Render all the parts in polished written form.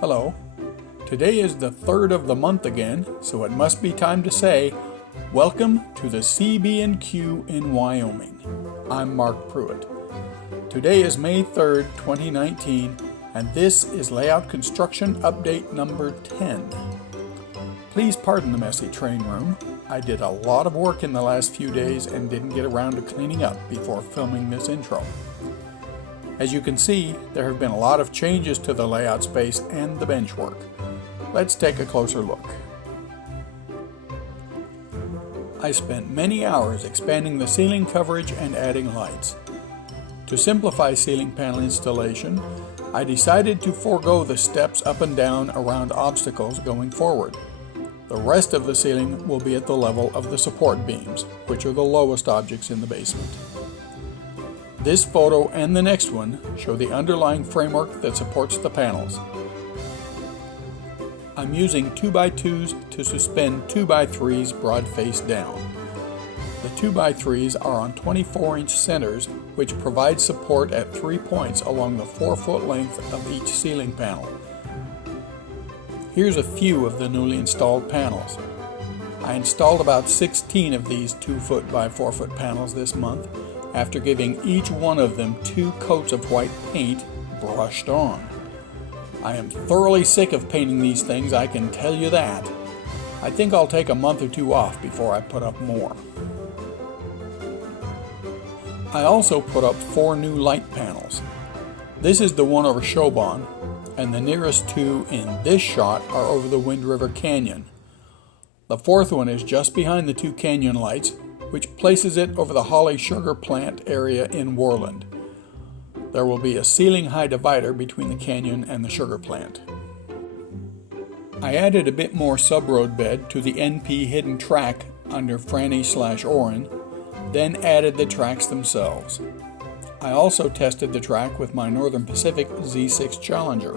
Hello. Today is the 3rd of the month again, so it must be time to say, welcome to the CB&Q in Wyoming. I'm Mark Pruitt. Today is May 3rd, 2019, and this is Layout Construction Update number 10. Please pardon the messy train room. I did a lot of work in the last few days and didn't get around to cleaning up before filming this intro. As you can see, there have been a lot of changes to the layout space and the benchwork. Let's take a closer look. I spent many hours expanding the ceiling coverage and adding lights. To simplify ceiling panel installation, I decided to forego the steps up and down around obstacles going forward. The rest of the ceiling will be at the level of the support beams, which are the lowest objects in the basement. This photo and the next one show the underlying framework that supports the panels. I'm using 2x2s to suspend 2x3s broad face down. The 2x3s are on 24-inch centers, which provide support at 3 points along the 4-foot length of each ceiling panel. Here's a few of the newly installed panels. I installed about 16 of these 2-foot by 4-foot panels this month, after giving each one of them 2 coats of white paint brushed on. I am thoroughly sick of painting these things, I can tell you that. I think I'll take a month or 2 off before I put up more. I also put up 4 new light panels. This is the one over Showbon, and the nearest 2 in this shot are over the Wind River Canyon. The 4th one is just behind the 2 canyon lights, which places it over the Holly Sugar Plant area in Worland. There will be a ceiling-high divider between the canyon and the sugar plant. I added a bit more sub-road bed to the NP hidden track under Franny/Orin, then added the tracks themselves. I also tested the track with my Northern Pacific Z6 Challenger.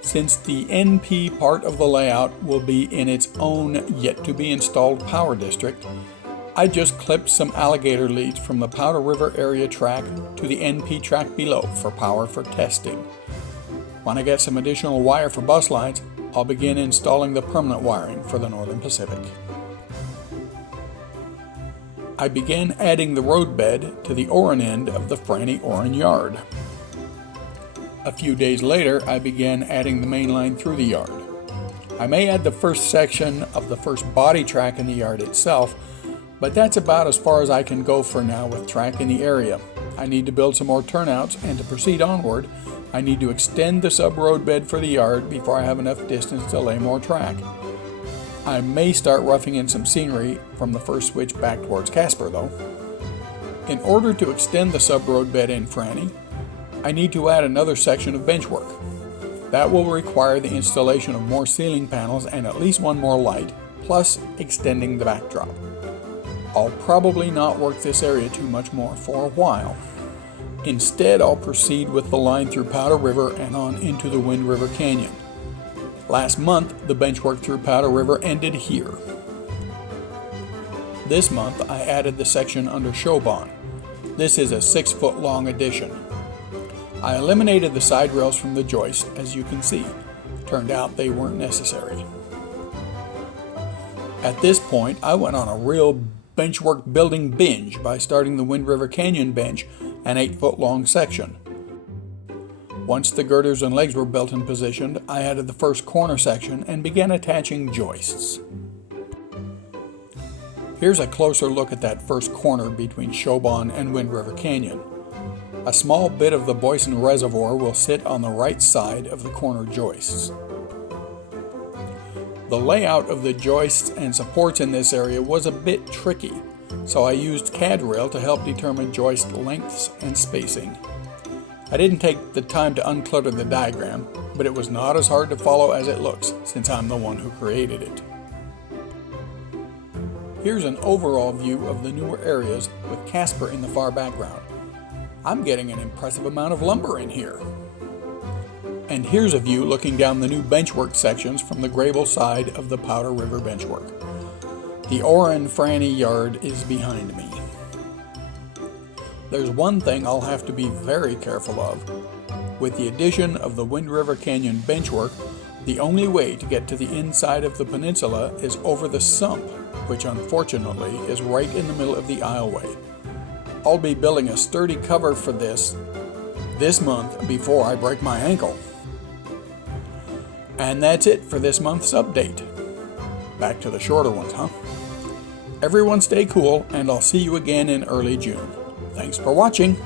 Since the NP part of the layout will be in its own yet-to-be-installed power district, I just clipped some alligator leads from the Powder River area track to the NP track below for power for testing. When I get some additional wire for bus lines, I'll begin installing the permanent wiring for the Northern Pacific. I began adding the road bed to the Orin end of the Franny/Orin yard. A few days later, I began adding the main line through the yard. I may add the first section of the first body track in the yard itself, but that's about as far as I can go for now with track in the area. I need to build some more turnouts, and to proceed onward, I need to extend the sub-road bed for the yard before I have enough distance to lay more track. I may start roughing in some scenery from the first switch back towards Casper though. In order to extend the sub-road bed in Franny, I need to add another section of benchwork. That will require the installation of more ceiling panels and at least one more light, plus extending the backdrop. I'll probably not work this area too much more for a while. Instead, I'll proceed with the line through Powder River and on into the Wind River Canyon. Last month, the benchwork through Powder River ended here. This month, I added the section under Showbon. This is a 6-foot long addition. I eliminated the side rails from the joist, as you can see. Turned out they weren't necessary. At this point, I went on a real benchwork building binge by starting the Wind River Canyon bench, an 8-foot long section. Once the girders and legs were built and positioned, I added the first corner section and began attaching joists. Here's a closer look at that first corner between Showbon and Wind River Canyon. A small bit of the Boysen Reservoir will sit on the right side of the corner joists. The layout of the joists and supports in this area was a bit tricky, so I used CAD rail to help determine joist lengths and spacing. I didn't take the time to unclutter the diagram, but it was not as hard to follow as it looks, since I'm the one who created it. Here's an overall view of the newer areas with Casper in the far background. I'm getting an impressive amount of lumber in here. And here's a view looking down the new benchwork sections from the Grable side of the Powder River benchwork. The Orin Franny yard is behind me. There's one thing I'll have to be very careful of. With the addition of the Wind River Canyon benchwork, the only way to get to the inside of the peninsula is over the sump, which unfortunately is right in the middle of the aisleway. I'll be building a sturdy cover for this month before I break my ankle. And that's it for this month's update. Back to the shorter ones, huh? Everyone stay cool, and I'll see you again in early June. Thanks for watching.